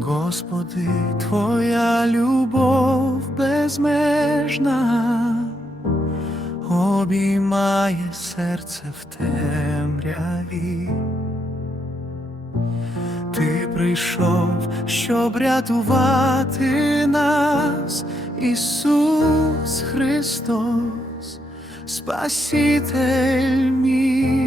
Господи, Твоя любов безмежна, обіймає серце в темряві. Ти прийшов, щоб рятувати нас, Ісус Христос, Спаситель мій.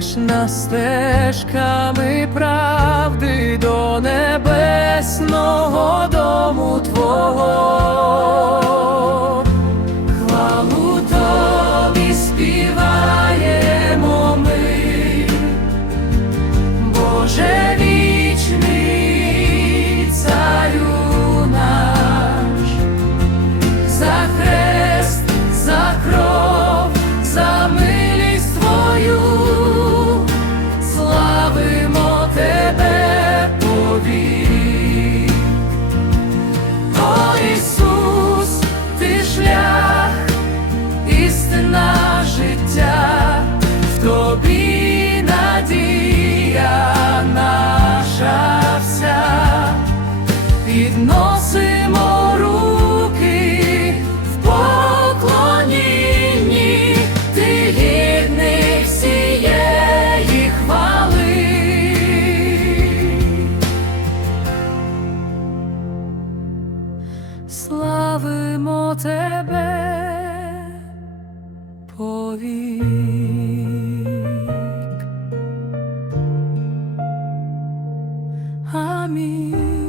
Ведеш на стежками правди до небесного дому Твого. Шлях, істина життя, в Тобі надія наша руки в поклонінні, ти гідний всієї хвали. Славимо про тебе повік. Амінь.